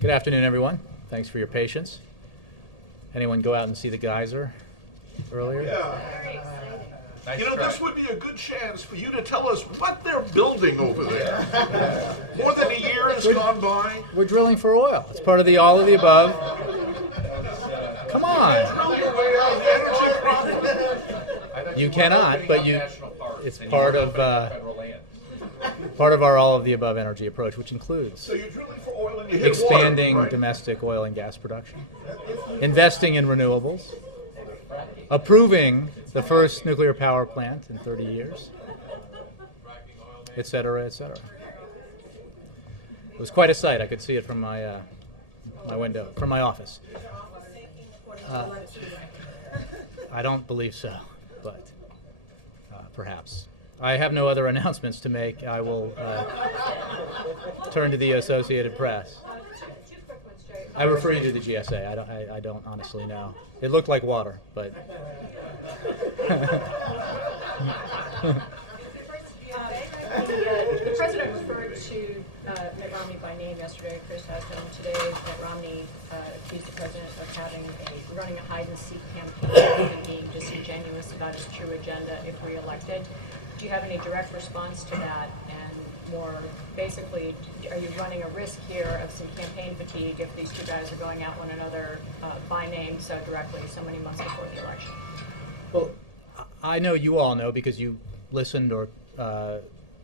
Good afternoon, everyone. Thanks for your patience. Anyone go out and see the geyser earlier? Yeah. Nice You know, try. this would be a good chance for you to tell us what they're building over there. More than a year has gone by. We're drilling for oil. It's part of the all of the above. Come on. Drill your way out of the energy problem. You cannot, but it's part of our all of the above energy approach, which includes So you're drilling for oil and you hit expanding water, right? domestic oil and gas production, investing in renewables, approving the first nuclear power plant in 30 years, et cetera, et cetera. It was quite a sight. I could see it from my window, from my office. I don't believe so, but perhaps. I have no other announcements to make. I will turn to the Associated Press. I refer you to the GSA. I don't honestly know. It looked like water, but. The president referred to Mitt Romney by name yesterday, criticized him today. Mitt Romney accused the president of running a hide-and-seek campaign and being disingenuous about his true agenda if reelected. Do you have any direct response to that? And more basically, are you running a risk here of some campaign fatigue if these two guys are going at one another by name so directly so many months before the election? Well, I know you all know because you listened or to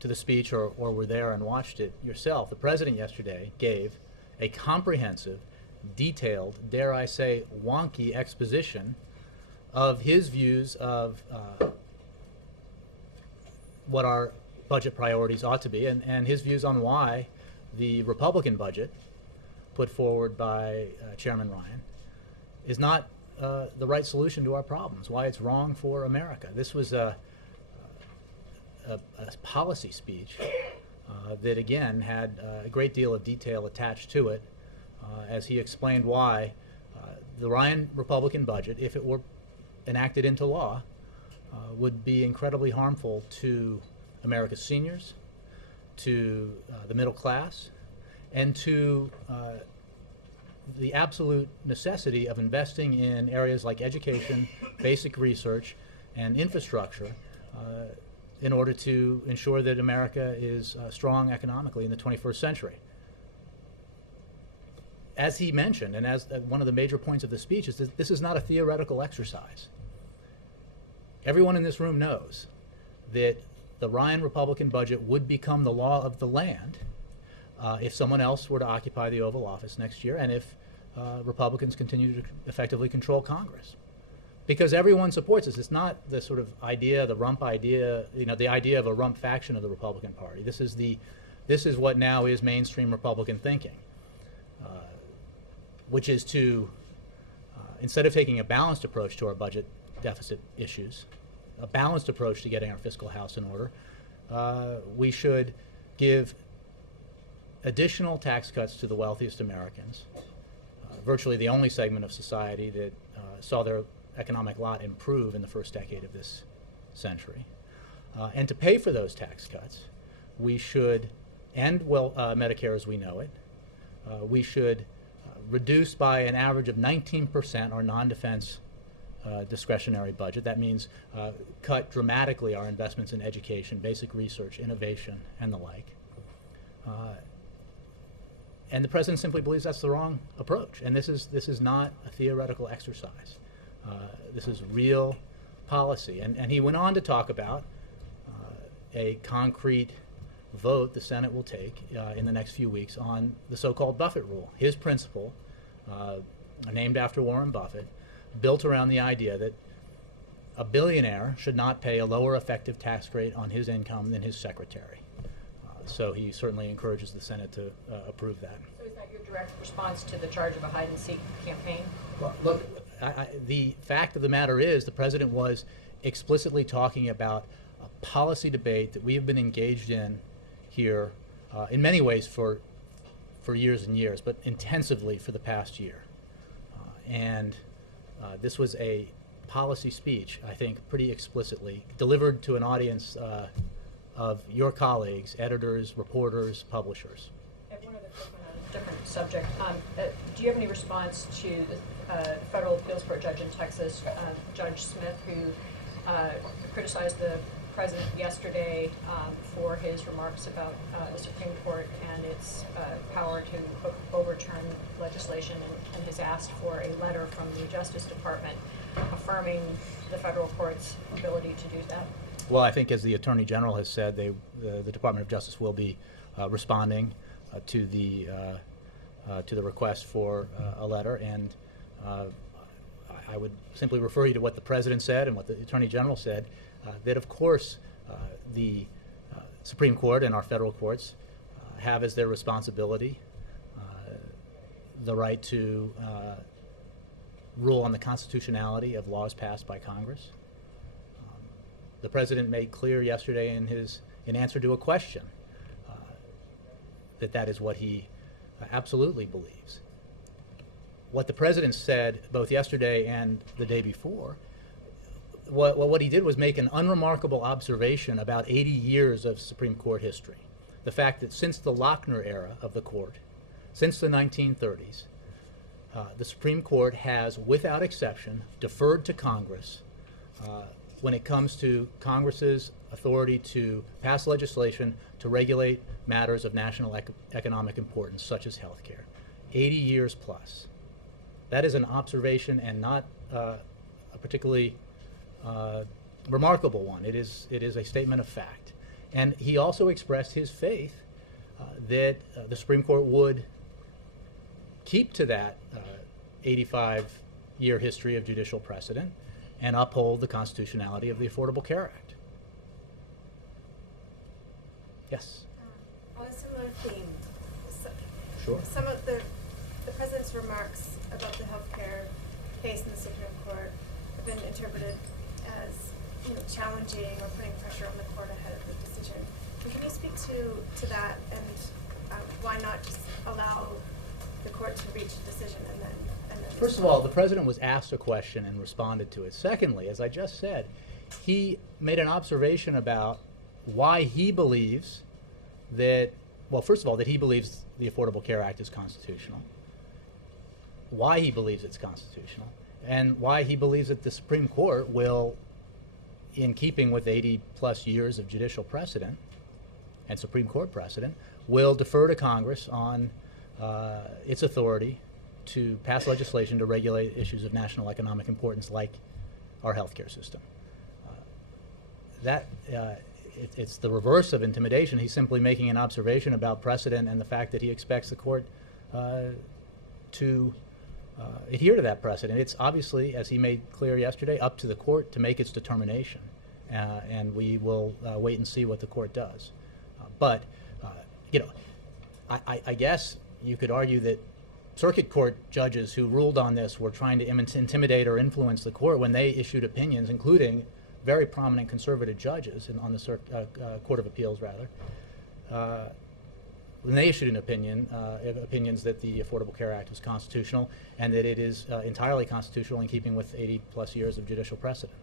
the speech or were there and watched it yourself. The president yesterday gave a comprehensive, detailed, dare I say, wonky exposition of his views of what our budget priorities ought to be and his views on why the Republican budget put forward by Chairman Ryan is not the right solution to our problems, why it's wrong for America. This was a policy speech that, again, had a great deal of detail attached to it as he explained why the Ryan Republican budget, if it were enacted into law, would be incredibly harmful to America's seniors, to the middle class, and to the absolute necessity of investing in areas like education, basic research, and infrastructure in order to ensure that America is strong economically in the 21st century. As he mentioned, and as one of the major points of the speech, is that this is not a theoretical exercise. Everyone in this room knows that the Ryan Republican budget would become the law of the land if someone else were to occupy the Oval Office next year and if Republicans continue to effectively control Congress. Because everyone supports this. It's not the sort of idea, the rump idea, the idea of a rump faction of the Republican Party. This is what now is mainstream Republican thinking, which is to, instead of taking a balanced approach to our budget deficit issues, a balanced approach to getting our fiscal house in order, we should give additional tax cuts to the wealthiest Americans, virtually the only segment of society that saw their economic lot improve in the first decade of this century. And to pay for those tax cuts, we should end Medicare as we know it. We should reduce by an average of 19% our non-defense discretionary budget. That means cut dramatically our investments in education, basic research, innovation, and the like. And the president simply believes that's the wrong approach. And this is not a theoretical exercise. This is real policy. And he went on to talk about a concrete vote the Senate will take in the next few weeks on the so-called Buffett rule. His principle, named after Warren Buffett, built around the idea that a billionaire should not pay a lower effective tax rate on his income than his secretary. So he certainly encourages the Senate to approve that. So is that your direct response to the charge of a hide-and-seek campaign? Well, look, the fact of the matter is the president was explicitly talking about a policy debate that we have been engaged in here in many ways for years and years, but intensively for the past year. And this was a policy speech, I think, pretty explicitly delivered to an audience of your colleagues, editors, reporters, publishers. One of the different subject. Do you have any response to the federal appeals court judge in Texas, Judge Smith, who criticized the president yesterday for his remarks about the Supreme Court and its power to overturn legislation, and has asked for a letter from the Justice Department affirming the federal court's ability to do that? Well, I think, as the Attorney General has said, the Department of Justice will be responding to the request for a letter, and I would simply refer you to what the President said and what the Attorney General said, that of course the Supreme Court and our federal courts have as their responsibility the right to rule on the constitutionality of laws passed by Congress. The President made clear yesterday in answer to a question that is what he absolutely believes. What the President said both yesterday and the day before, what he did was make an unremarkable observation about 80 years of Supreme Court history. The fact that since the Lochner era of the court, since the 1930s, the Supreme Court has, without exception, deferred to Congress when it comes to Congress's authority to pass legislation to regulate matters of national economic importance, such as health care. 80 years plus. That is an observation, and not a particularly remarkable one. It is a statement of fact. And he also expressed his faith that the Supreme Court would keep to that 85-year history of judicial precedent and uphold the constitutionality of the Affordable Care Act. Yes? On a similar theme, Sure. some of the President's remarks about the healthcare case in the Supreme Court have been interpreted as, challenging or putting pressure on the court ahead of the decision. And can you speak to that, and why not just allow the court to reach a decision and then First of all, the President was asked a question and responded to it. Secondly, as I just said, he made an observation about why he believes that, well, first of all, that he believes the Affordable Care Act is constitutional, why he believes it's constitutional, and why he believes that the Supreme Court will, in keeping with 80-plus years of judicial precedent and Supreme Court precedent, will defer to Congress on its authority to pass legislation to regulate issues of national economic importance like our healthcare system. It's the reverse of intimidation. He's simply making an observation about precedent and the fact that he expects the court to adhere to that precedent. It's obviously, as he made clear yesterday, up to the court to make its determination, and we will wait and see what the court does. But I guess you could argue that circuit court judges who ruled on this were trying to intimidate or influence the court when they issued opinions, including very prominent conservative judges on the Court of Appeals, rather. When they issued an opinions that the Affordable Care Act was constitutional and that it is entirely constitutional in keeping with 80-plus years of judicial precedent.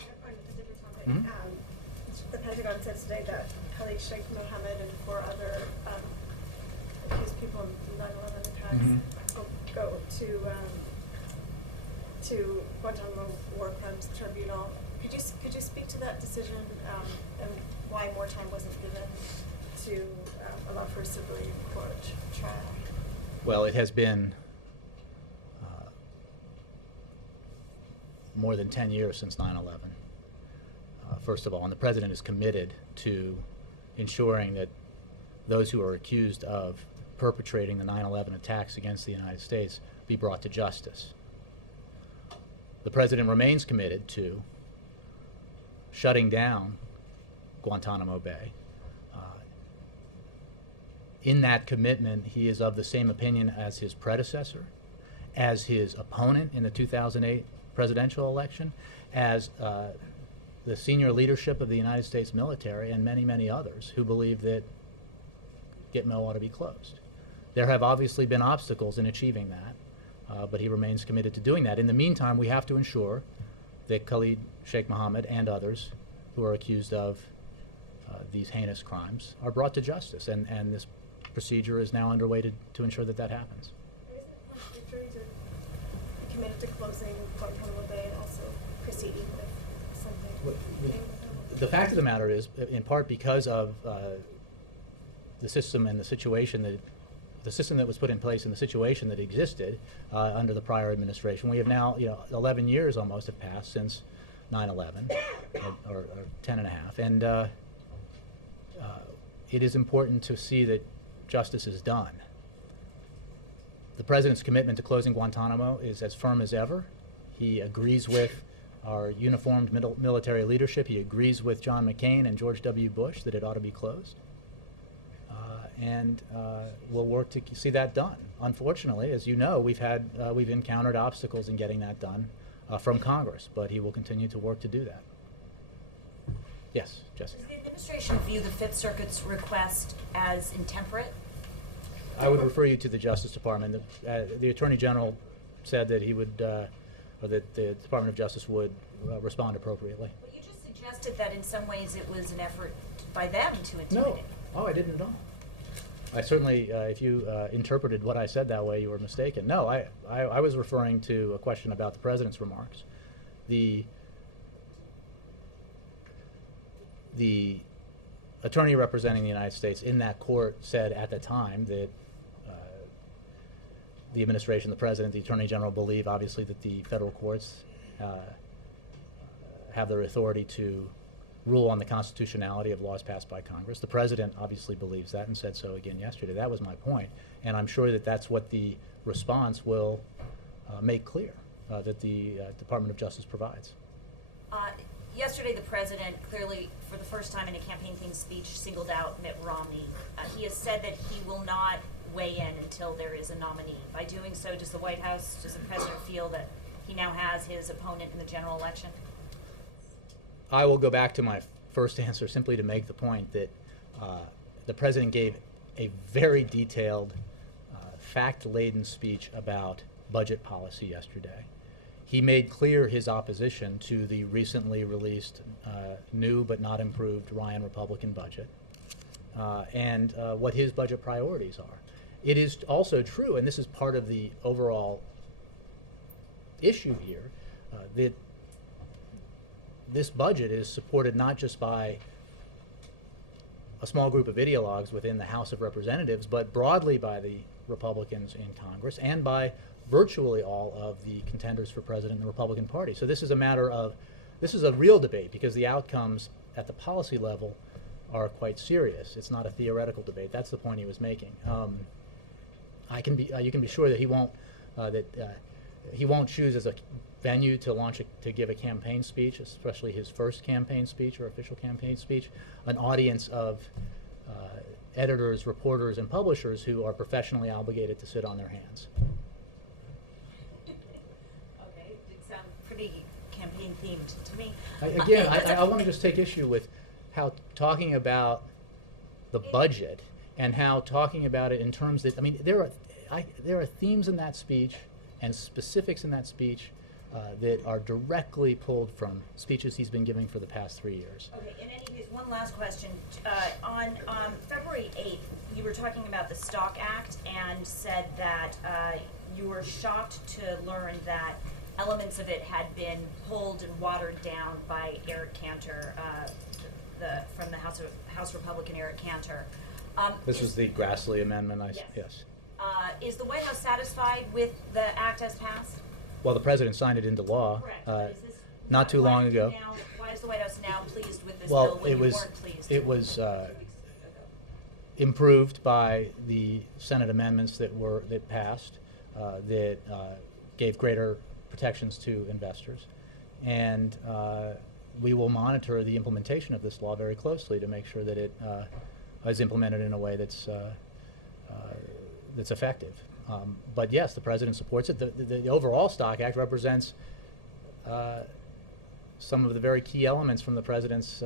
On a different topic, the Pentagon said today that Khalid Sheikh Mohammed and 4 other accused people in 9/11 attacks will go to Guantanamo War Crimes Tribunal. Could you speak to that decision and why more time wasn't given to allow for a civilian court trial? Well, it has been more than 10 years since 9/11. First of all, and the President is committed to ensuring that those who are accused of perpetrating the 9/11 attacks against the United States be brought to justice. The President remains committed to shutting down Guantanamo Bay. In that commitment, he is of the same opinion as his predecessor, as his opponent in the 2008 presidential election, as the senior leadership of the United States military, and many, many others who believe that Gitmo ought to be closed. There have obviously been obstacles in achieving that, but he remains committed to doing that. In the meantime, we have to ensure that Khalid Sheikh Mohammed and others who are accused of these heinous crimes are brought to justice, and this procedure is now underway to ensure that that happens. Isn't it contradictory to be committed to closing Guantanamo Bay and also proceeding with something? The fact of the matter is, in part because of the system and the situation that was put in place and the situation that existed under the prior administration, we have now, 11 years almost have passed since 9/11, or 10 and a half, and it is important to see that justice is done. The President's commitment to closing Guantanamo is as firm as ever. He agrees with our uniformed military leadership. He agrees with John McCain and George W. Bush that it ought to be closed. And we'll work to see that done. Unfortunately, as you know, we've encountered obstacles in getting that done from Congress, but he will continue to work to do that. Yes, Jesse. Does the administration view the Fifth Circuit's request as intemperate? I would refer you to the Justice Department. The Attorney General said that he would, or that the Department of Justice would respond appropriately. Well, you just suggested that in some ways it was an effort by them to intimidate. No. Oh, I didn't at all. I certainly, if you interpreted what I said that way, you were mistaken. No, I was referring to a question about the President's remarks. The attorney representing the United States in that court said at the time that the administration, the President, the Attorney General believe, obviously, that the federal courts have their authority to rule on the constitutionality of laws passed by Congress. The President obviously believes that and said so again yesterday. That was my point. And I'm sure that that's what the response will make clear, that the Department of Justice provides. Yesterday, the President clearly, for the first time in a campaign-themed speech, singled out Mitt Romney. He has said that he will not weigh in until there is a nominee. By doing so, does the White House, does the President feel that he now has his opponent in the general election? I will go back to my first answer simply to make the point that the President gave a very detailed, fact-laden speech about budget policy yesterday. He made clear his opposition to the recently released new but not improved Ryan Republican budget and what his budget priorities are. It is also true, and this is part of the overall issue here, that this budget is supported not just by a small group of ideologues within the House of Representatives, but broadly by the Republicans in Congress and by virtually all of the contenders for president in the Republican Party. So this is a matter of, this is a real debate because the outcomes at the policy level are quite serious. It's not a theoretical debate. That's the point he was making. You can be sure that he won't choose as a venue to give a campaign speech, especially his first campaign speech or official campaign speech, an audience of editors, reporters, and publishers who are professionally obligated to sit on their hands. Okay, it sounds pretty campaign-themed to me. I want to just take issue with how talking about the budget and how talking about it in terms that, I mean, there are themes in that speech and specifics in that speech that are directly pulled from speeches he's been giving for the past 3 years. Okay, in any case, one last question. On February 8th, you were talking about the Stock Act and said that you were shocked to learn that elements of it had been pulled and watered down by Eric Cantor, from the House Republican Eric Cantor. This was the Grassley amendment, yes. Is the White House satisfied with the act as passed? Well, the President signed it into law not too long ago. Why is the White House now pleased with this Well, bill when you weren't pleased? it was improved by the Senate amendments that passed that gave greater protections to investors, and we will monitor the implementation of this law very closely to make sure that it is implemented in a way that's effective. But yes, the President supports it. The overall Stock Act represents some of the very key elements from the President's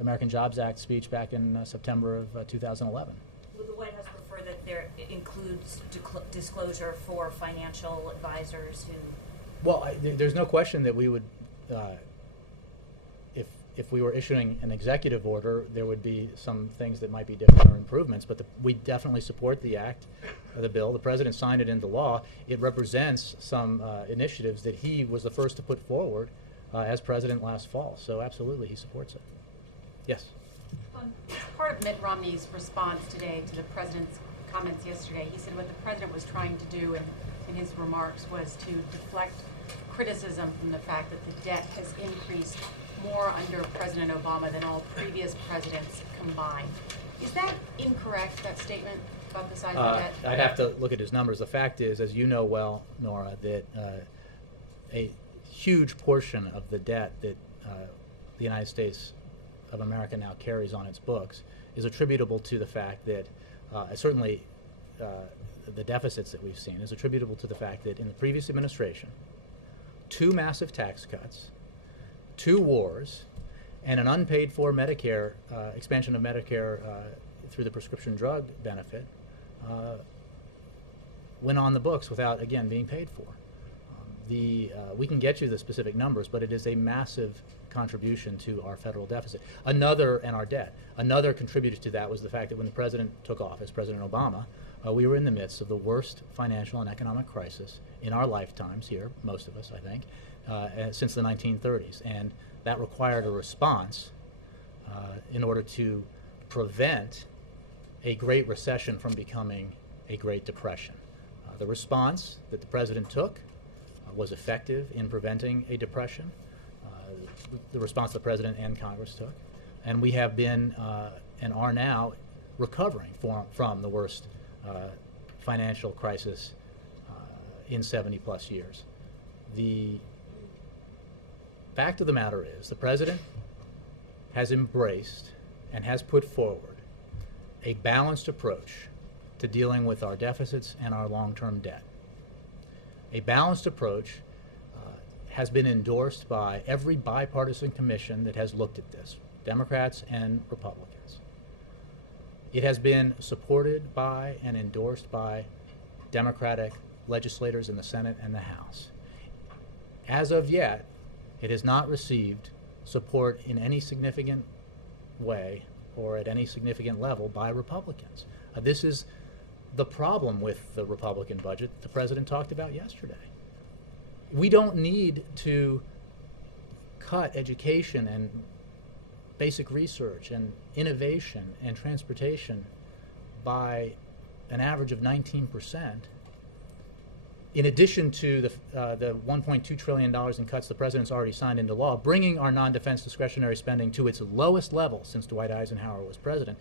American Jobs Act speech back in September of 2011. Would the White House prefer that there includes disclosure for financial advisors who? Well, there's no question that we would, if if we were issuing an executive order, there would be some things that might be different or improvements, but we definitely support the act, the bill. The president signed it into law. It represents some initiatives that he was the first to put forward as president last fall. So absolutely, he supports it. Yes? Part of Mitt Romney's response today to the president's comments yesterday, he said what the president was trying to do in his remarks was to deflect criticism from the fact that the debt has increased more under President Obama than all previous presidents combined. Is that incorrect, that statement about the size of the debt? I'd have to look at his numbers. The fact is, as you know well, Nora, that a huge portion of the debt that the United States of America now carries on its books is attributable to the fact that certainly the deficits that we've seen is attributable to the fact that in the previous administration, 2 massive tax cuts, 2 wars, and an unpaid for Medicare, expansion of Medicare through the prescription drug benefit went on the books without, again, being paid for. We can get you the specific numbers, but it is a massive contribution to our federal deficit. And our debt. Another contributor to that was the fact that when the president took office, President Obama, we were in the midst of the worst financial and economic crisis in our lifetimes here, most of us, I think, since the 1930s. And that required a response in order to prevent a Great Recession from becoming a Great Depression. The response that the president took was effective in preventing a depression, the response the president and Congress took. And we have been and are now recovering from the worst financial crisis in 70 plus years. The fact of the matter is the president has embraced and has put forward a balanced approach to dealing with our deficits and our long-term debt. A balanced approach has been endorsed by every bipartisan commission that has looked at this, Democrats and Republicans. It has been supported by and endorsed by Democratic legislators in the Senate and the House. As of yet, it has not received support in any significant way or at any significant level by Republicans. This is the problem with the Republican budget the president talked about yesterday. We don't need to cut education and basic research and innovation and transportation by an average of 19%. In addition to the $1.2 trillion in cuts the president's already signed into law, bringing our non-defense discretionary spending to its lowest level since Dwight Eisenhower was president,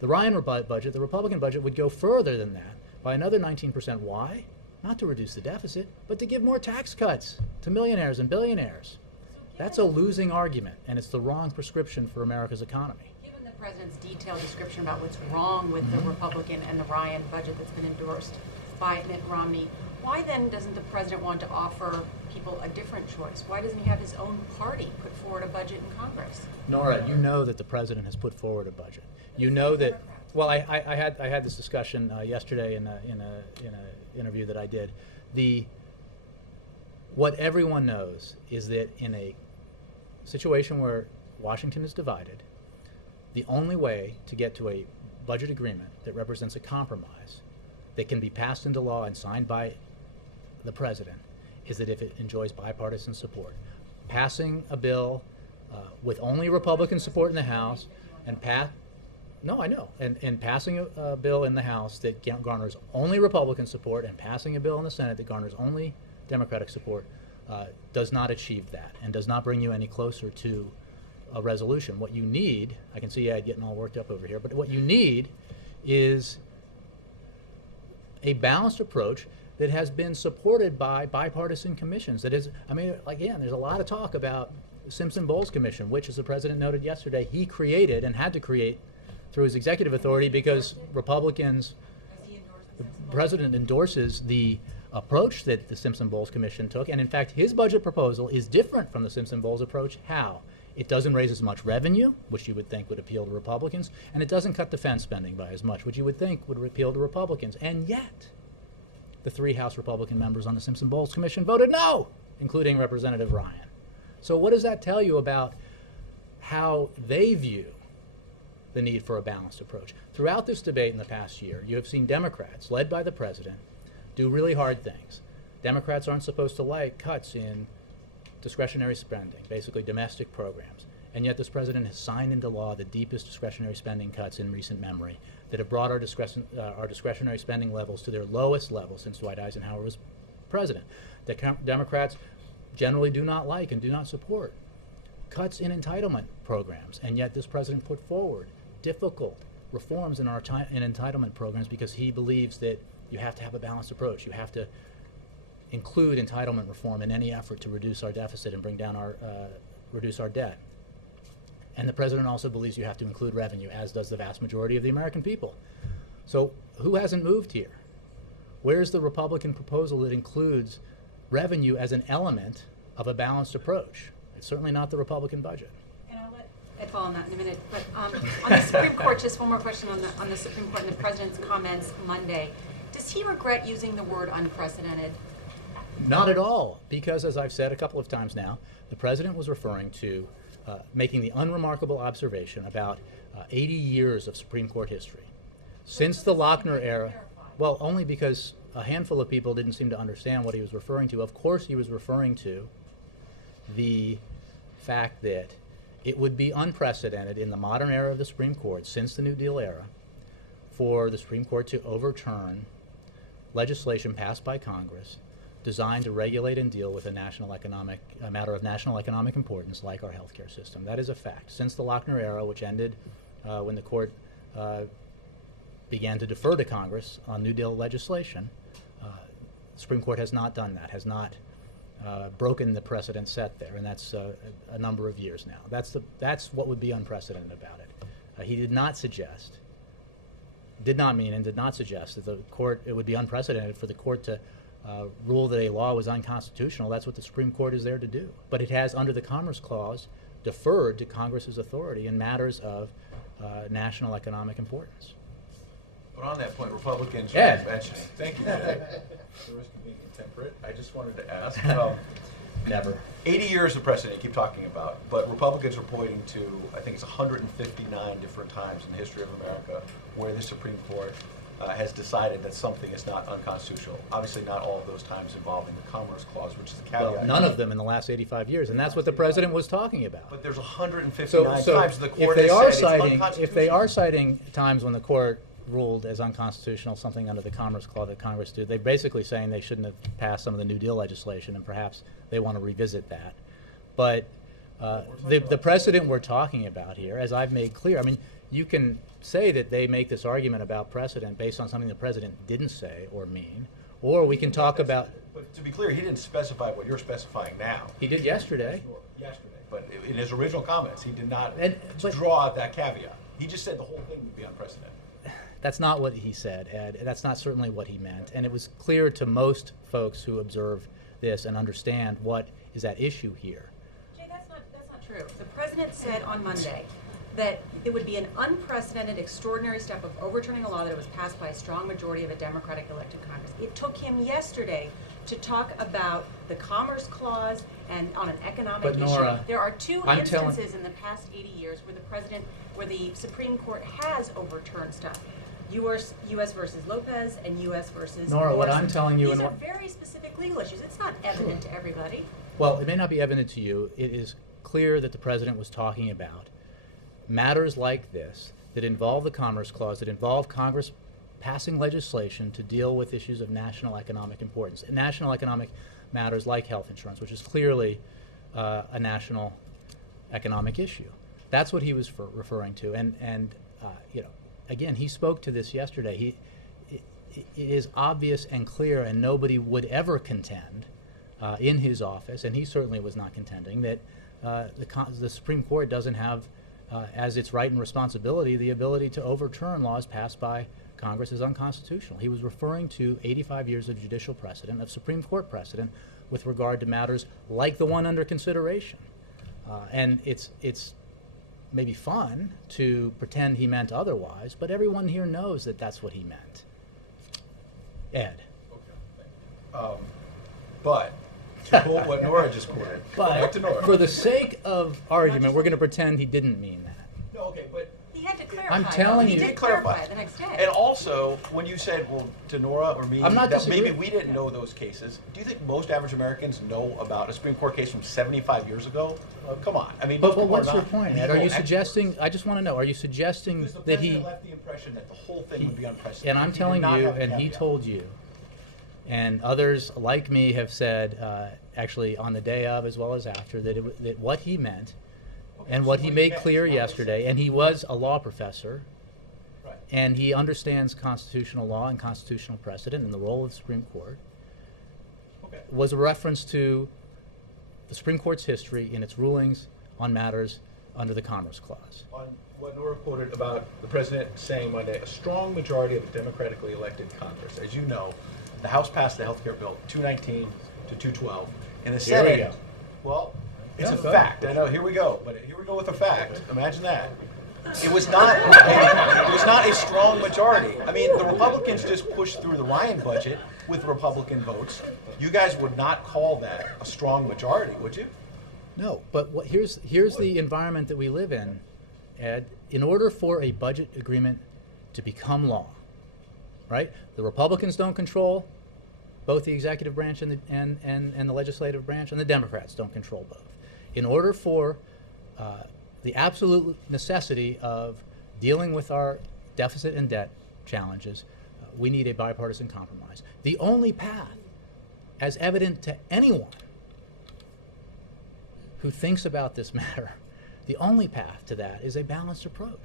the Ryan budget, the Republican budget, would go further than that by another 19%. Why? Not to reduce the deficit, but to give more tax cuts to millionaires and billionaires. That's a losing argument, and it's the wrong prescription for America's economy. Given the president's detailed description about what's wrong with the Republican and the Ryan budget that's been endorsed by Mitt Romney, why then doesn't the president want to offer people a different choice? Why doesn't he have his own party put forward a budget in Congress? Nora, you know that the president has put forward a budget. You know that. Well, I had this discussion yesterday in a interview that I did. What everyone knows is that in a situation where Washington is divided, the only way to get to a budget agreement that represents a compromise that can be passed into law and signed by the president is that if it enjoys bipartisan support. Passing a bill with only Republican support in the House and passing a bill in the House that garners only Republican support and passing a bill in the Senate that garners only Democratic support does not achieve that and does not bring you any closer to a resolution. What you need, I can see Ed getting all worked up over here, but what you need is a balanced approach that has been supported by bipartisan commissions. That is, I mean, again, there's a lot of talk about the Simpson-Bowles Commission, which, as the president noted yesterday, he created and had to create through his executive authority because Republicans, the president endorses the approach that the Simpson-Bowles Commission took, and in fact, his budget proposal is different from the Simpson-Bowles approach. How? It doesn't raise as much revenue, which you would think would appeal to Republicans, and it doesn't cut defense spending by as much, which you would think would appeal to Republicans. And yet, the 3 House Republican members on the Simpson-Bowles Commission voted no, including Representative Ryan. So what does that tell you about how they view the need for a balanced approach. Throughout this debate in the past year, you have seen Democrats, led by the president, do really hard things. Democrats aren't supposed to like cuts in discretionary spending, basically domestic programs. And yet this president has signed into law the deepest discretionary spending cuts in recent memory that have brought our discretionary spending levels to their lowest level since Dwight Eisenhower was president. Democrats generally do not like and do not support cuts in entitlement programs, and yet this president put forward difficult reforms in our in entitlement programs because he believes that you have to have a balanced approach. You have to include entitlement reform in any effort to reduce our deficit and bring down our reduce our debt. And the president also believes you have to include revenue, as does the vast majority of the American people. So who hasn't moved here? Where's the Republican proposal that includes revenue as an element of a balanced approach? It's certainly not the Republican budget. And I'll let Ed fall on that in a minute. But on the Supreme Court, just one more question on the Supreme Court and the president's comments Monday. Does he regret using the word unprecedented? Not at all, because as I've said a couple of times now, the president was referring to making the unremarkable observation about 80 years of Supreme Court history. Since the Lochner era, well, only because a handful of people didn't seem to understand what he was referring to. Of course he was referring to the fact that it would be unprecedented in the modern era of the Supreme Court, since the New Deal era, for the Supreme Court to overturn legislation passed by Congress designed to regulate and deal with a matter of national economic importance like our healthcare system. That is a fact. Since the Lochner era, which ended when the court began to defer to Congress on New Deal legislation, the Supreme Court has not done that, has not broken the precedent set there, and that's a number of years now. That's what would be unprecedented about it. He did not suggest, did not mean and did not suggest that the court, it would be unprecedented for the court to rule that a law was unconstitutional. That's what the Supreme Court is there to do. But it has, under the Commerce Clause, deferred to Congress's authority in matters of national economic importance. But on that point, Republicans Ed. were mentioning. Thank you, Ed. The risk of being intemperate. I just wanted to ask. Never. 80 years of precedent you keep talking about, but Republicans are pointing to, I think it's 159 different times in the history of America where the Supreme Court has decided that something is not unconstitutional. Obviously not all of those times involving the Commerce Clause, which is the caveat. Well, none of them in the last 85 years, and that's what the president was talking about. But there's 159 times the court if they has are said citing, it's unconstitutional. if they are citing times when the court ruled as unconstitutional something under the Commerce Clause that Congress did, they're basically saying they shouldn't have passed some of the New Deal legislation, and perhaps they want to revisit that. But the precedent we're talking about here, as I've made clear, I mean, you can say that they make this argument about precedent based on something the president didn't say or mean, or we can talk about... But to be clear, he didn't specify what you're specifying now. He did yesterday. Yesterday. But in his original comments, he did not but draw out that caveat. He just said the whole thing would be unprecedented. That's not what he said, Ed. That's not certainly what he meant. And it was clear to most folks who observe this and understand what is at issue here. Jay, that's not true. The president said on Monday that it would be an unprecedented, extraordinary step of overturning a law that was passed by a strong majority of a Democratic elected Congress. It took him yesterday to talk about the Commerce Clause and on an economic issue. Nora, there are two instances in the past 80 years where the Supreme Court has overturned stuff. U.S. versus Lopez and U.S. versus Nora, what Morrison. I'm telling you... These are very specific legal issues. It's not evident to everybody. Well, it may not be evident to you. It is clear that the president was talking about matters like this that involve the Commerce Clause, that involve Congress passing legislation to deal with issues of national economic importance. National economic matters like health insurance, which is clearly a national economic issue. That's what he was referring to. And you know, again, he spoke to this yesterday. It is obvious and clear, and nobody would ever contend in his office, and he certainly was not contending, that the Supreme Court doesn't have as its right and responsibility the ability to overturn laws passed by Congress as unconstitutional. He was referring to 85 years of judicial precedent, of Supreme Court precedent, with regard to matters like the one under consideration. And it's maybe fun to pretend he meant otherwise, but everyone here knows that that's what he meant. Ed. Okay, but To quote what Nora just quoted. Back to But Nora. for the sake of argument, we're going to pretend he didn't mean that. No, okay, but He had to clarify. I'm though. telling He you- did He did clarify. clarify the next day. And also, when you said, well, to Nora or me, I'm not that maybe disagreeing. we didn't know those cases, do you think most average Americans know about a Supreme Court case from 75 years ago? Come on. I mean, most But people are what's your not point, Ed? legal Are you experts. suggesting, I just want to know, are you suggesting Because the that he, president left the impression that the whole thing would be unprecedented. and I'm He did telling not you, have a and he caveat. told you, and others like me have said, actually on the day of as well as after, that what he meant, and so what he what he made meant clear is not what he yesterday, said. and he was a law professor, Right. and he understands constitutional law and constitutional precedent and the role of the Supreme Court, Okay. was a reference to the Supreme Court's history in its rulings on matters under the Commerce Clause. On what Nora quoted about the president saying Monday, a strong majority of the democratically elected Congress. As you know, the House passed the health care bill 219 to 212. In the Here we Senate, go. well, it's Yeah, a go fact. I know. Here we go. But here we go with a fact. Imagine that. It was not a strong majority. I mean, the Republicans just pushed through the Ryan budget with Republican votes. You guys would not call that a strong majority, would you? No, but here's the environment that we live in, Ed. In order for a budget agreement to become law, right? The Republicans don't control both the executive branch and the legislative branch, and the Democrats don't control both. In order for the absolute necessity of dealing with our deficit and debt challenges, we need a bipartisan compromise. The only path, as evident to anyone who thinks about this matter, the only path to that is a balanced approach.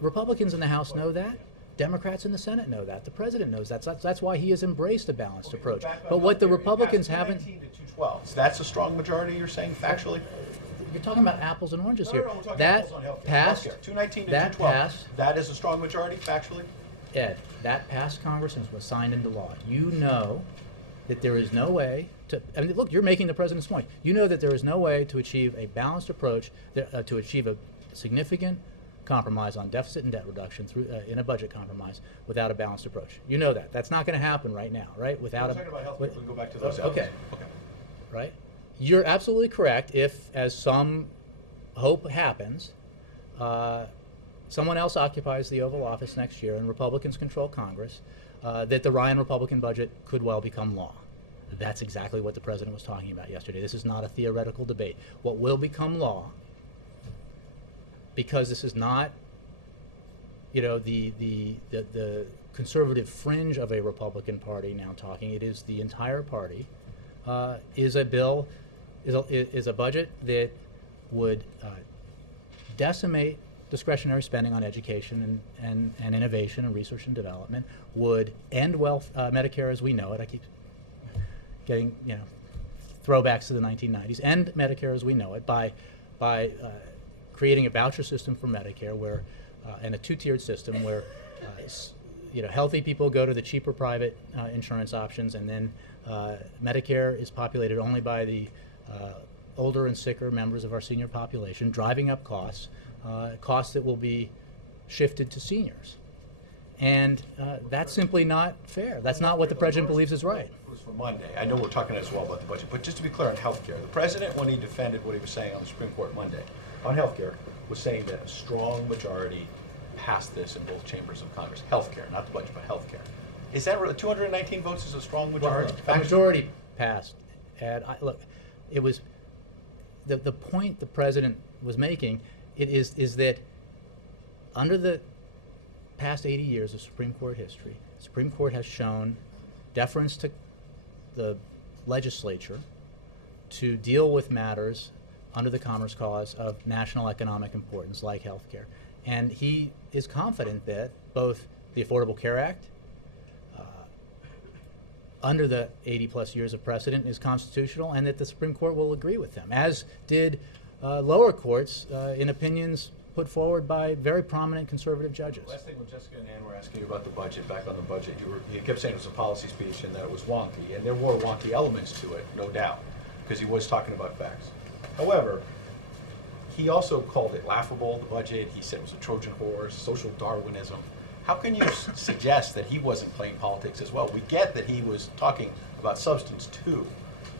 Republicans in the House know that. Democrats in the Senate know that. The president knows that. That's why he has embraced a balanced approach. Back on But what the healthcare, it Republicans passed haven't, 219 to 212. So that's a strong majority, you're saying, factually? you're talking about apples and oranges No, here. no, we're talking That apples on healthcare. passed, Healthcare. 219 to that 212. passed, That is a strong majority, factually? Ed, that passed Congress and was signed into law. You know that there is no way to, I mean, look, you're making the president's point. You know that there is no way to achieve a balanced approach, to achieve a significant compromise on deficit and debt reduction through in a budget compromise without a balanced approach. You know that. That's not going to happen right now, right? Without We're talking about healthcare. We can go back to those okay. elements. Okay. Right? You're absolutely correct if, as some hope happens, someone else occupies the Oval Office next year and Republicans control Congress, that the Ryan Republican budget could well become law. That's exactly what the president was talking about yesterday. This is not a theoretical debate. What will become law, because this is not, the conservative fringe of a Republican Party now talking, it is the entire party, is a bill, is a budget that would decimate discretionary spending on education and innovation and research and development, would end Medicare as we know it. I keep getting throwbacks to the 1990s. End Medicare as we know it by creating a voucher system for Medicare, where and a two-tiered system where healthy people go to the cheaper private insurance options, and then Medicare is populated only by the older and sicker members of our senior population, driving up costs that will be shifted to seniors. And that's simply not fair. That's not what the president believes is right. It was for Monday. I know we're talking as well about the budget, but just to be clear on health care, the president, when he defended what he was saying on the Supreme Court Monday on health care, was saying that a strong majority passed this in both chambers of Congress. Health care, not the budget, but health care. Is that 219 votes is a strong majority? A majority passed. And look, it was the point the president was making. Is that under the past 80 years of Supreme Court history, the Supreme Court has shown deference to the legislature to deal with matters under the Commerce Clause of national economic importance, like health care. And he is confident that both the Affordable Care Act, under the 80-plus years of precedent, is constitutional, and that the Supreme Court will agree with them, as did lower courts in opinions put forward by very prominent conservative judges. Last thing, when Jessica and Ann were asking you about the budget, back on the budget, you kept saying it was a policy speech and that it was wonky, and there were wonky elements to it, no doubt, because he was talking about facts. However, he also called it laughable, the budget. He said it was a Trojan horse, social Darwinism. how can you suggest that he wasn't playing politics as well? We get that he was talking about substance too,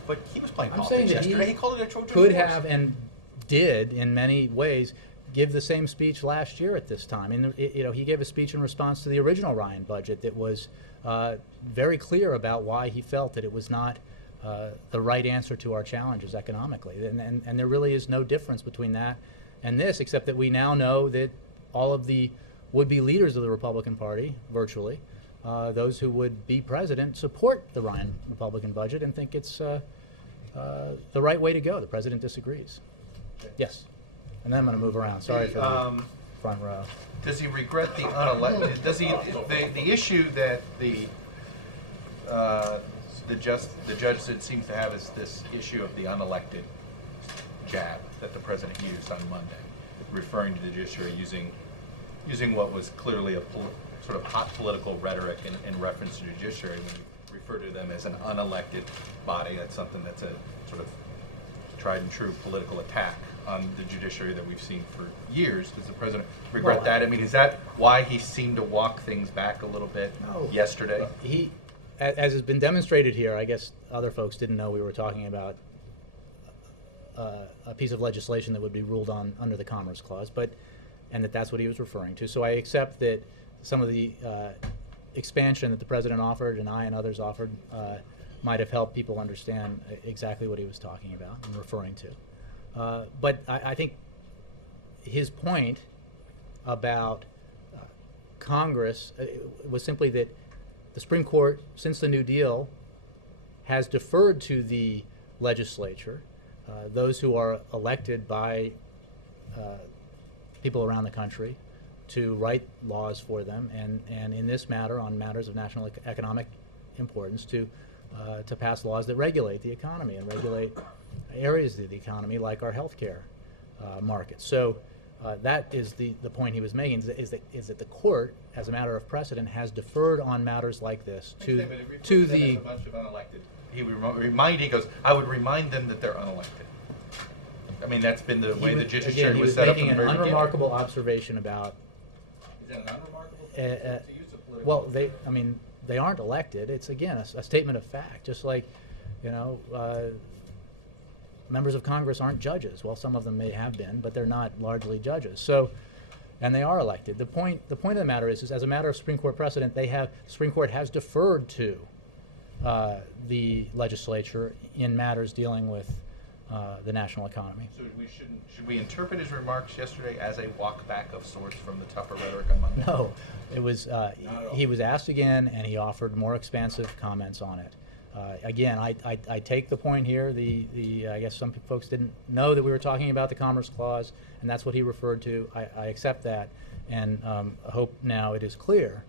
but he was playing I'm saying politics that yesterday. He called it a Trojan could horse. have and did in many ways give the same speech last year at this time. And he gave a speech in response to the original Ryan budget that was very clear about why he felt that it was not the right answer to our challenges economically. And there really is no difference between that and this, except that we now know that all of the would-be leaders of the Republican Party, virtually, those who would be president, support the Ryan Republican budget and think it's the right way to go. The president disagrees. Yes. And then I'm going to move around. Sorry for the front row. Does he regret the unelected? Does he the issue that the judge seems to have is this issue of the unelected jab that the president used on Monday, referring to the judiciary using what was clearly a sort of hot political rhetoric in reference to the judiciary when you refer to them as an unelected body. That's something that's a sort of tried and true political attack on the judiciary that we've seen for years. Does the president regret that? I mean, is that why he seemed to walk things back a little bit yesterday? He, as has been demonstrated here, I guess other folks didn't know we were talking about a piece of legislation that would be ruled on under the Commerce Clause, and that's what he was referring to. So I accept that some of the expansion that the president offered and I and others offered might have helped people understand exactly what he was talking about and referring to. But I think his point about Congress was simply that the Supreme Court, since the New Deal, has deferred to the legislature, those who are elected by people around the country, to write laws for them, and in this matter, on matters of national economic importance, to pass laws that regulate the economy and regulate areas of the economy like our healthcare market. So that is the point he was making, is that the court, as a matter of precedent, has deferred on matters like this to the. As a bunch of unelected. He goes, I would remind them that they're unelected. I mean, that's been the way the judiciary was set up from the very beginning. He was making an unremarkable observation about. Is that an unremarkable thing? To use a political well, they aren't elected. It's, again, a statement of fact. Just like, members of Congress aren't judges. Well, some of them may have been, but they're not largely judges. So, and they are elected. The point of the matter is as a matter of Supreme Court precedent, Supreme Court has deferred to the legislature in matters dealing with the national economy. So should we interpret his remarks yesterday as a walk back of sorts from the tougher rhetoric on Monday? No, it was. He was asked again, and he offered more expansive comments on it. Again, I take the point here. I guess some folks didn't know that we were talking about the Commerce Clause, and that's what he referred to. I accept that, and I hope now it is clear,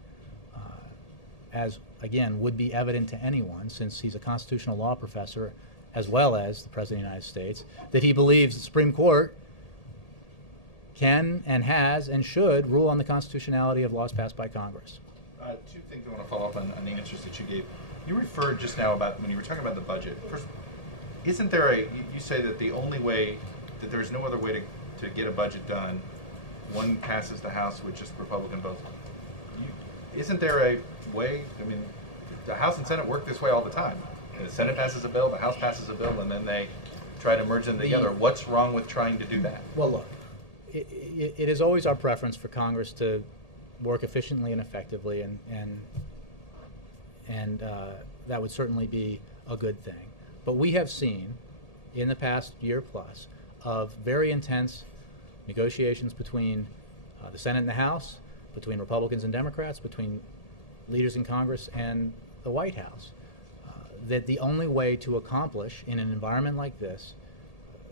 as again would be evident to anyone, since he's a constitutional law professor, as well as the President of the United States, that he believes the Supreme Court can and has and should rule on the constitutionality of laws passed by Congress. Two things I want to follow up on the answers that you gave. You referred just now about, when you were talking about the budget, first, isn't there you say that the only way, that there's no other way to get a budget done, one passes the House with just Republican votes. Isn't there a way, the House and Senate work this way all the time. The Senate passes a bill, the House passes a bill, and then they try to merge them together. What's wrong with trying to do that? Well, look, it is always our preference for Congress to work efficiently and effectively, and that would certainly be a good thing. But we have seen in the past year plus of very intense negotiations between the Senate and the House, between Republicans and Democrats, between leaders in Congress and the White House, that the only way to accomplish in an environment like this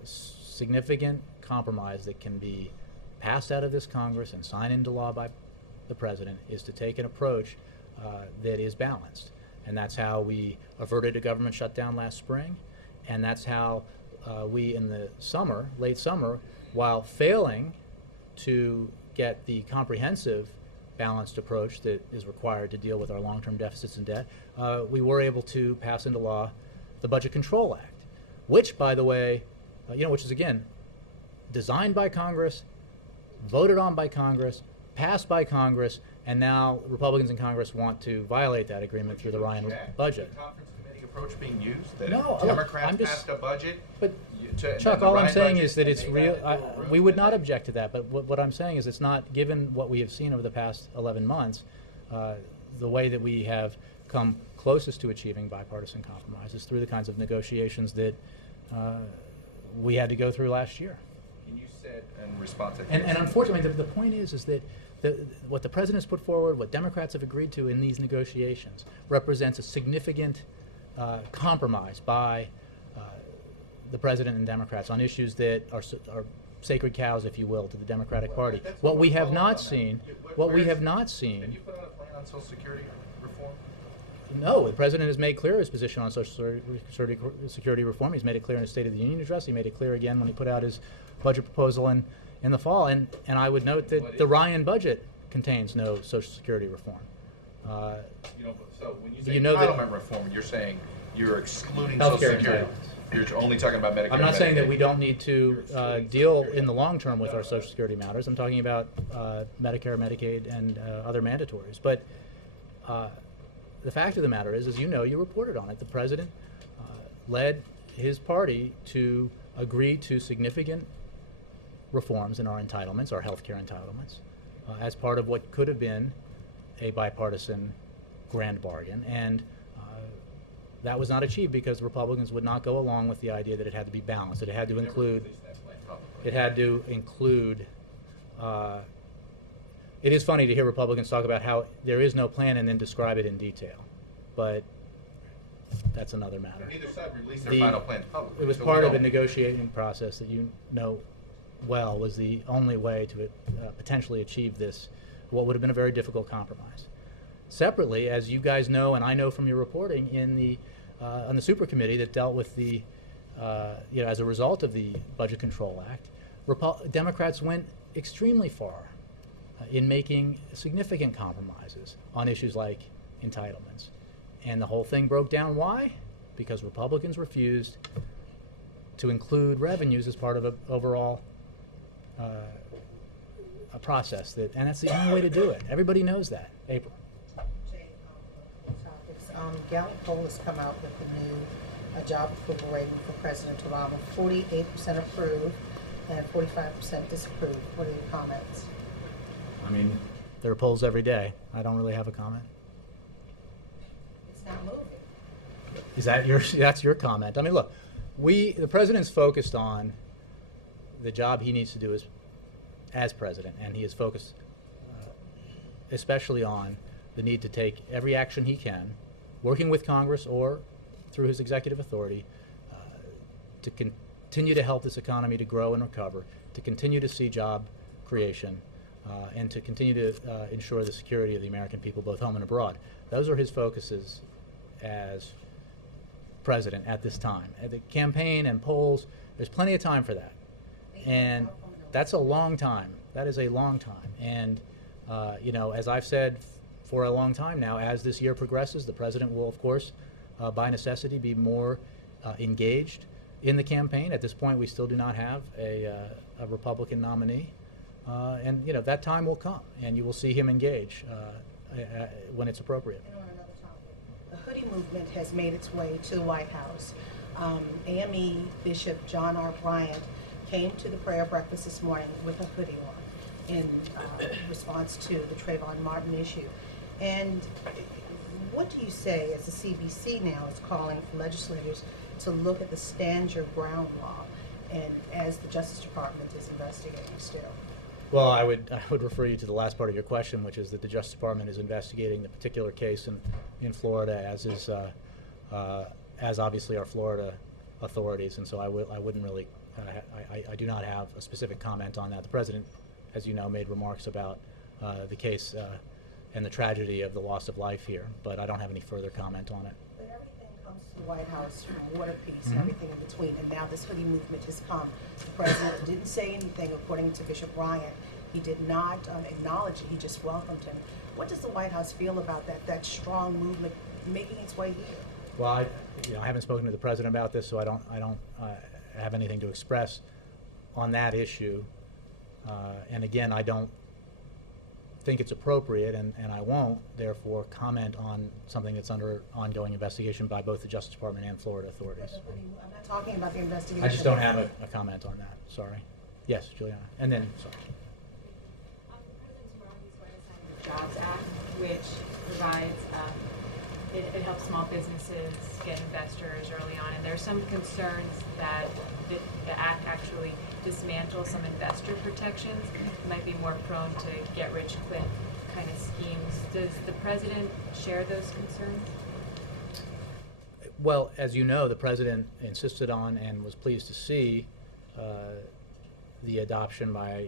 significant compromise that can be passed out of this Congress and signed into law by the President is to take an approach that is balanced. And that's how we averted a government shutdown last spring, and that's how we in the summer, late summer, while failing to get the comprehensive balanced approach that is required to deal with our long-term deficits and debt, we were able to pass into law the Budget Control Act, which, by the way, which is, again, designed by Congress, voted on by Congress, passed by Congress, And now Republicans in Congress want to violate that agreement through the Ryan budget. The conference committee approach being used? That No, if look, Democrats I'm just- passed a budget? But and Chuck, the all I'm Ryan saying budget, is that and it's they real. got a little room We would to not that? object to that, but what I'm saying is it's not, given what we have seen over the past 11 months, the way that we have come closest to achieving bipartisan compromises through the kinds of negotiations that we had to go through last year. And you said in response, I think And it was- unfortunately, the point is that what the president's put forward, what Democrats have agreed to in these negotiations, represents a significant compromise by the president and Democrats on issues that are sacred cows, if you will, to the Democratic Party. That's What we we're have following not on that. seen, Where- what we where's- have not Have seen. you put on a plan on Social Security reform? No, the president has made clear his position on Social Security reform. He's made it clear in his State of the Union address. He made it clear again when he put out his budget proposal in the fall. And I would note that the Ryan budget contains no Social Security reform. You know, so when you say You know that- entitlement reform, you're saying you're excluding Healthcare Social Security. entitlements. You're only talking about Medicare. I'm not saying that Medicaid. we don't need to deal in the long term with our Social Security matters. I'm talking about Medicare, Medicaid, and other mandatories. But the fact of the matter is, as you know, you reported on it, the president led his party to agree to significant reforms in our entitlements, our health care entitlements, as part of what could have been a bipartisan grand bargain. And that was not achieved because Republicans would not go along with the idea that it had to be balanced, that it had to Never include, released that plan publicly. it had to include, it is funny to hear Republicans talk about how there is no plan and then describe it in detail, but that's another matter. Neither side released their The- final plans publicly. It was so we part of a don't- negotiating process that you know well was the only way to potentially achieve this, what would have been a very difficult compromise. Separately, as you guys know, and I know from your reporting in the on the super committee that dealt with the as a result of the Budget Control Act, Democrats went extremely far in making significant compromises on issues like entitlements, and the whole thing broke down. Why? Because Republicans refused to include revenues as part of an overall a process that, and that's the only way to do it. Everybody knows that. April. Jay, topics. Gallup poll has come out with the new job approval rating for President Obama. 48% approve and 45% disapprove. What are your comments? I mean, there are polls every day. I don't really have a comment. It's not moving. Is that your? That's your comment. I mean, look, the president's focused on the job he needs to do as president, and he is focused especially on the need to take every action he can, working with Congress or through his executive authority, to continue to help this economy to grow and recover, to continue to see job creation, and to continue to ensure the security of the American people, both home and abroad. Those are his focuses as president at this time. At the campaign and polls, there's plenty of time for that. And that's a long time. That is a long time. And, as I've said for a long time now, as this year progresses, the president will, of course, by necessity, be more engaged in the campaign. At this point, we still do not have a Republican nominee. And, that time will come, and you will see him engage when it's appropriate. And on another topic, the hoodie movement has made its way to the White House. AME Bishop John R. Bryant came to the prayer breakfast this morning with a hoodie on in response to the Trayvon Martin issue. And what do you say as the CBC now is calling for legislators to look at the Stand Your Ground law, and as the Justice Department is investigating still? Well, I would refer you to the last part of your question, which is that the Justice Department is investigating the particular case in Florida, as obviously our Florida authorities, and so I wouldn't really I do not have a specific comment on that. The president, as you know, made remarks about the case and the tragedy of the loss of life here, but I don't have any further comment on it. But everything comes to the White House from water peace and everything in between, and now this hoodie movement has come. The president didn't say anything, according to Bishop Bryant. He did not acknowledge it. He just welcomed him. What does the White House feel about that strong movement making its way here? Well, I haven't spoken to the president about this, so I don't have anything to express on that issue. And again, I don't think it's appropriate, and I won't, therefore, comment on something that's under ongoing investigation by both the Justice Department and Florida authorities. I'm not talking about the investigation. I just don't have a comment on that, sorry. Yes, Juliana, and then, sorry. The Jobs Act, which provides, it helps small businesses get investors early on, and there's some concerns that the act actually dismantles some investor protections, might be more prone to get-rich-quick kind of schemes. Does the president share those concerns? Well, as you know, the president insisted on and was pleased to see the adoption by,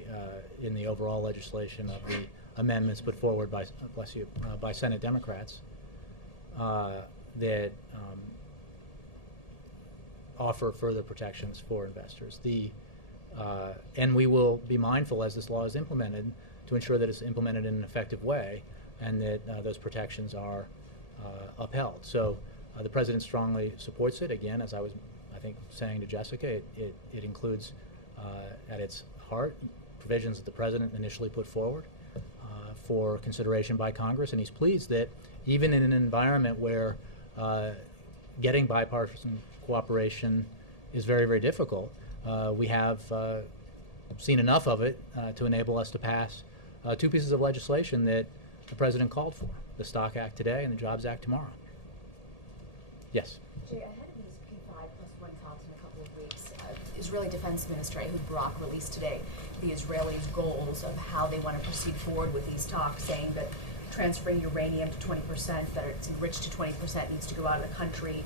in the overall legislation of the amendments put forward by, bless you, by Senate Democrats that offer further protections for investors. And we will be mindful as this law is implemented to ensure that it's implemented in an effective way and that those protections are upheld. So the president strongly supports it. Again, as I was, I think, saying to Jessica, it includes at its heart provisions that the president initially put forward for consideration by Congress, and he's pleased that even in an environment where getting bipartisan cooperation is very, very difficult, we have seen enough of it to enable us to pass two pieces of legislation that the president called for, the Stock Act today and the Jobs Act tomorrow. Yes? Jay, ahead of these P5+1 talks in a couple of weeks, Israeli Defense Minister Ehud Barak released today the Israelis' goals of how they want to proceed forward with these talks, saying that transferring uranium to 20%, that it's enriched to 20%, needs to go out of the country,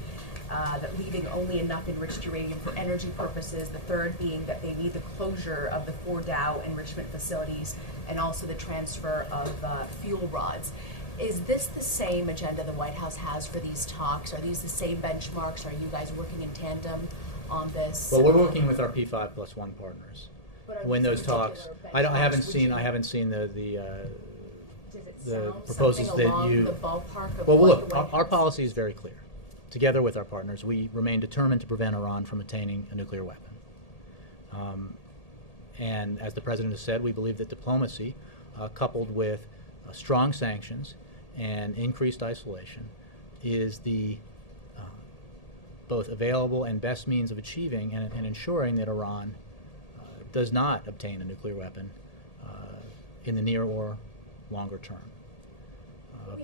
that leaving only enough enriched uranium for energy purposes, the third being that they need the closure of the 4 Dow enrichment facilities, and also the transfer of fuel rods. Is this the same agenda the White House has for these talks? Are these the same benchmarks? Are you guys working in tandem on this? Well, we're working with our P5+1 partners. When those talks, I haven't seen the proposals that you. Well, look, our policy is very clear. Together with our partners, we remain determined to prevent Iran from attaining a nuclear weapon. And as the president has said, we believe that diplomacy, coupled with strong sanctions and increased isolation, is the both available and best means of achieving and ensuring that Iran does not obtain a nuclear weapon in the near or longer term.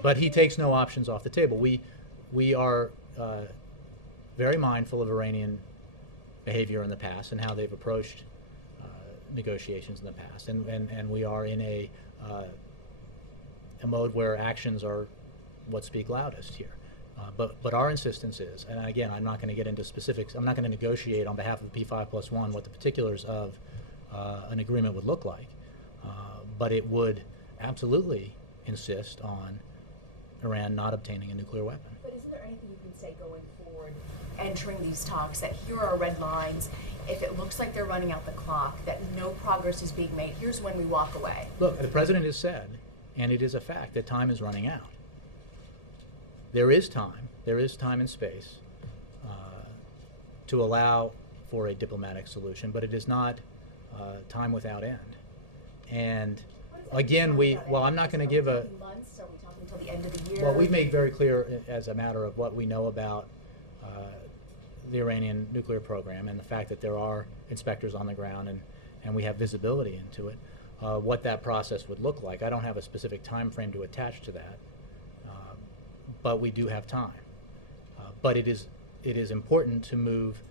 But he takes no options off the table. We are very mindful of Iranian behavior in the past and how they've approached negotiations in the past, and we are in a mode where actions are what speak loudest here. But our insistence is, and again, I'm not going to get into specifics, I'm not going to negotiate on behalf of the P5+1 what the particulars of an agreement would look like, but it would absolutely insist on Iran not obtaining a nuclear weapon. But isn't there anything you can say going forward, entering these talks, that here are red lines, if it looks like they're running out the clock, that no progress is being made, here's when we walk away? Look, the president has said, and it is a fact, that time is running out. There is time and space to allow for a diplomatic solution, but it is not time without end. And again, I'm not going to give a... Months? Are we talking until the end of the year? Well, we've made very clear as a matter of what we know about the Iranian nuclear program and the fact that there are inspectors on the ground and we have visibility into it, what that process would look like. I don't have a specific time frame to attach to that, but we do have time. But it is important to move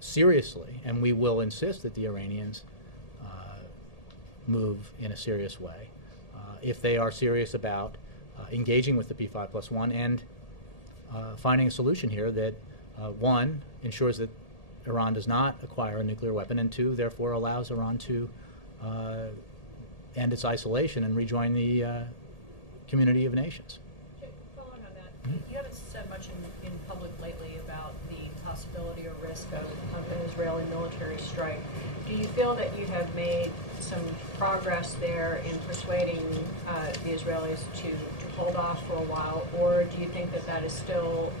seriously, and we will insist that the Iranians move in a serious way if they are serious about engaging with the P5+1 and finding a solution here that, one, ensures that Iran does not acquire a nuclear weapon, and two, therefore allows Iran to end its isolation and rejoin the community of nations. Following on that, you haven't said much in public lately about the possibility or risk of an Israeli military strike. Do you feel that you have made some progress there in persuading the Israelis to hold off for a while, or do you think that that is still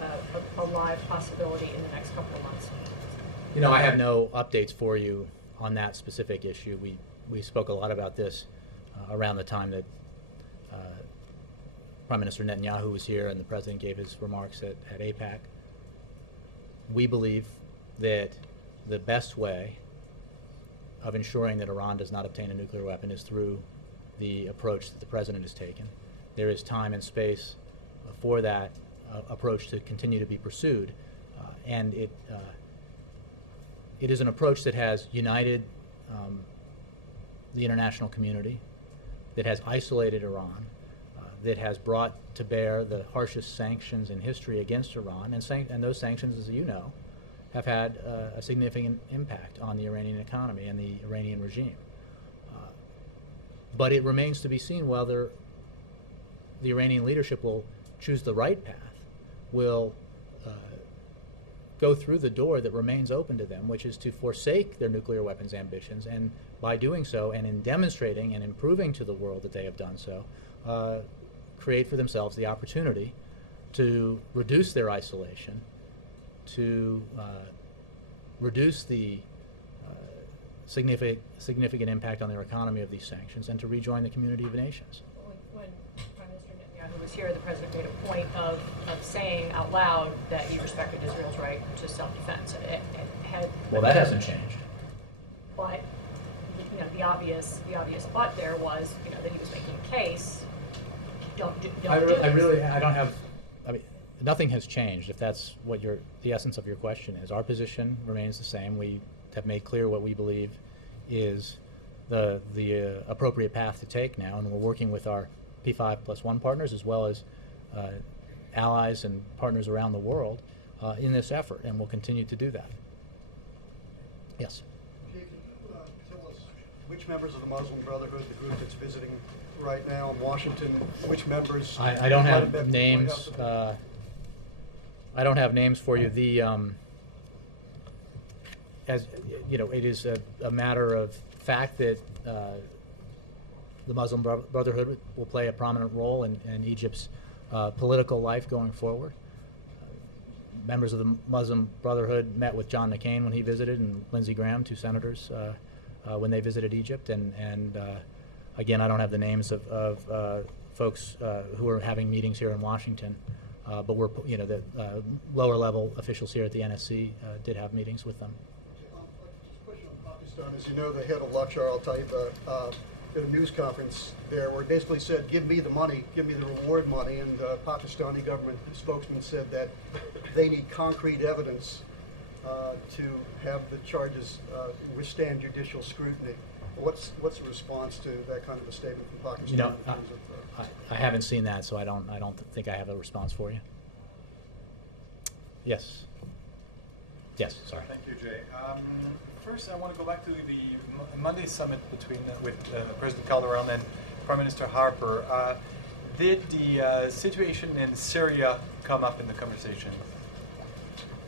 a live possibility in the next couple of months? You know, I have no updates for you on that specific issue. We spoke a lot about this around the time that Prime Minister Netanyahu was here and the President gave his remarks at AIPAC. We believe that the best way of ensuring that Iran does not obtain a nuclear weapon is through the approach that the President has taken. There is time and space for that approach to continue to be pursued, and it is an approach that has united the international community, that has isolated Iran, that has brought to bear the harshest sanctions in history against Iran, and those sanctions, as you know, have had a significant impact on the Iranian economy and the Iranian regime. But it remains to be seen whether the Iranian leadership will choose the right path, will go through the door that remains open to them, which is to forsake their nuclear weapons ambitions, and by doing so and in demonstrating and in proving to the world that they have done so, create for themselves the opportunity to reduce their isolation, to reduce the significant impact on their economy of these sanctions, and to rejoin the community of nations. When Prime Minister Netanyahu was here, the President made a point of saying out loud that he respected Israel's right to self-defense. Well, that hasn't changed. But the obvious but there was that he was making a case. Nothing has changed, if that's what the essence of your question is. Our position remains the same. We have made clear what we believe is the appropriate path to take now, and we're working with our P5+1 partners as well as allies and partners around the world in this effort, and we'll continue to do that. Yes? Can you tell us which members of the Muslim Brotherhood, the group that's visiting right now in Washington, which members? I don't have names. I don't have names for you. As you know, it is a matter of fact that the Muslim Brotherhood will play a prominent role in Egypt's political life going forward. Members of the Muslim Brotherhood met with John McCain when he visited, and Lindsey Graham, 2 senators, when they visited Egypt. And again, I don't have the names of folks who are having meetings here in Washington, but we're, the lower level officials here at the NSC did have meetings with them. Just a question on Pakistan. As you know, the head of Lakshar al-Taiba did a news conference there where he basically said, give me the money, give me the reward money, and Pakistani government spokesman said that they need concrete evidence to have the charges withstand judicial scrutiny. What's the response to that kind of a statement from Pakistan? In terms of, I haven't seen that, so I don't think I have a response for you. Yes. Yes. Sorry. Thank you, Jay. First, I want to go back to the Monday summit with President Calderon and Prime Minister Harper. Did the situation in Syria come up in the conversation?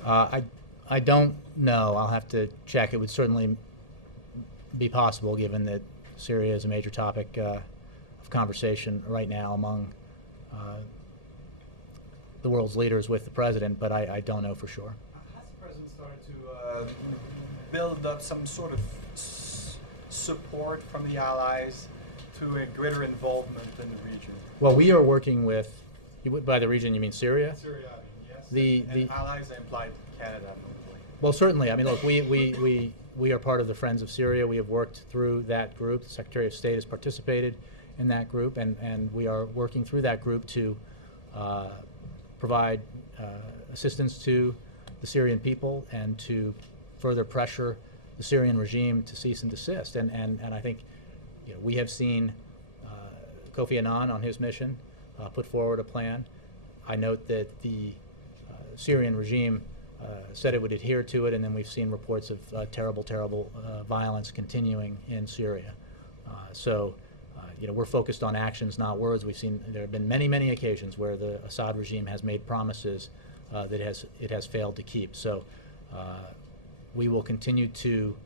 I don't know. I'll have to check. It would certainly be possible, given that Syria is a major topic of conversation right now among the world's leaders with the president, but I don't know for sure. Has the president started to build up some sort of support from the allies to a greater involvement in the region? Well, we are working with, by the region you mean Syria? Syria, I mean, yes. The allies implied Canada, probably. Well, certainly. I mean, look, we are part of the Friends of Syria. We have worked through that group. The Secretary of State has participated in that group, and we are working through that group to provide assistance to the Syrian people and to further pressure the Syrian regime to cease and desist. And I think we have seen Kofi Annan on his mission put forward a plan. I note that the Syrian regime said it would adhere to it, and then we've seen reports of terrible violence continuing in Syria. So we're focused on actions, not words. There have been many occasions where the Assad regime has made promises that it has failed to keep. So we will continue to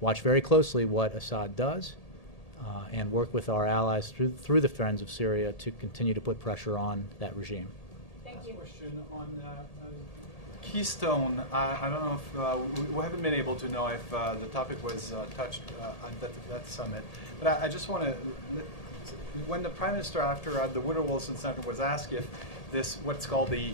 watch very closely what Assad does and work with our allies through the Friends of Syria to continue to put pressure on that regime. Thank you. Question on Keystone. I don't know if we haven't been able to know if the topic was touched at that summit, but I just want to when the Prime Minister, after the Woodrow Wilson Center was asked if this, what's called the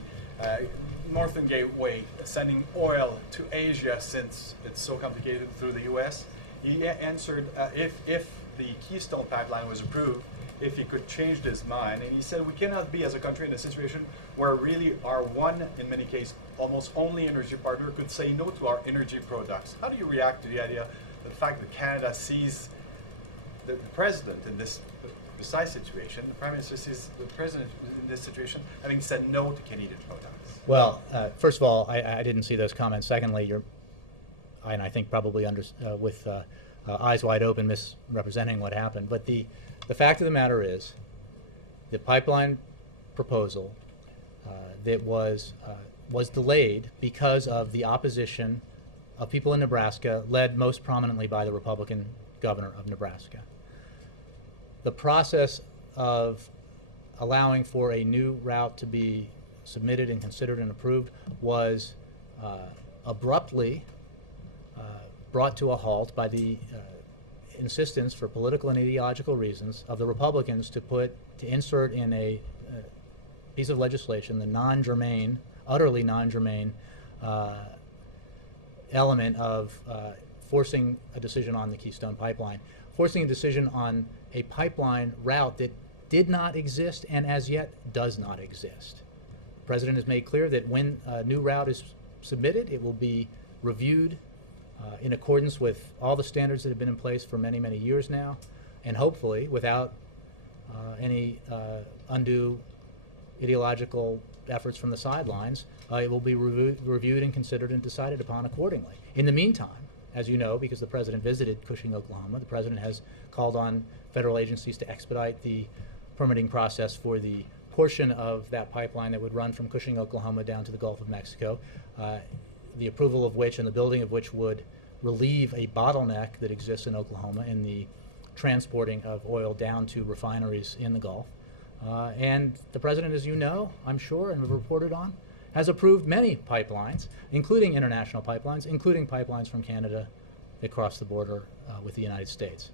Northern Gateway, sending oil to Asia since it's so complicated through the U.S., he answered if the Keystone Pipeline was approved, if he could change his mind. And he said we cannot be as a country in a situation where really our one, in many cases, almost only energy partner could say no to our energy products. How do you react to the idea, the fact that Canada sees the president in this precise situation, the Prime Minister sees the president in this situation having said no to Canadian products? Well, first of all, I didn't see those comments. Secondly, you're, and I think probably with eyes wide open, misrepresenting what happened. But the fact of the matter is, the pipeline proposal that was delayed because of the opposition of people in Nebraska, led most prominently by the Republican governor of Nebraska. The process of allowing for a new route to be submitted and considered and approved was abruptly brought to a halt by the insistence, for political and ideological reasons, of the Republicans to insert in a piece of legislation the non-germane, utterly non-germane element of forcing a decision on the Keystone Pipeline, forcing a decision on a pipeline route that did not exist and as yet does not exist. The President has made clear that when a new route is submitted, it will be reviewed in accordance with all the standards that have been in place for many, many years now, and hopefully without any undue ideological efforts from the sidelines, it will be reviewed and considered and decided upon accordingly. In the meantime, as you know, because the President visited Cushing, Oklahoma, the President has called on federal agencies to expedite the permitting process for the portion of that pipeline that would run from Cushing, Oklahoma down to the Gulf of Mexico, the approval of which and the building of which would relieve a bottleneck that exists in Oklahoma in the transporting of oil down to refineries in the Gulf. And the President, as you know, I'm sure, and have reported on, has approved many pipelines, including international pipelines, including pipelines from Canada that cross the border with the United States.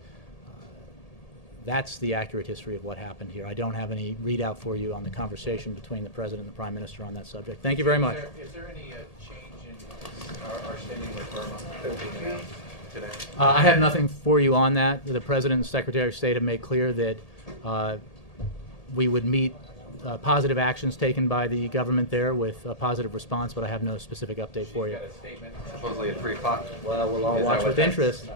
That's the accurate history of what happened here. I don't have any readout for you on the conversation between the President and the Prime Minister on that subject. Thank you very much. Is there any change in our standing with Burma that being announced today? I have nothing for you on that. The President and Secretary of State have made clear that we would meet positive actions taken by the government there with a positive response, but I have no specific update for you. Got a statement supposedly at 3 o'clock. Well, we'll all watch with interest.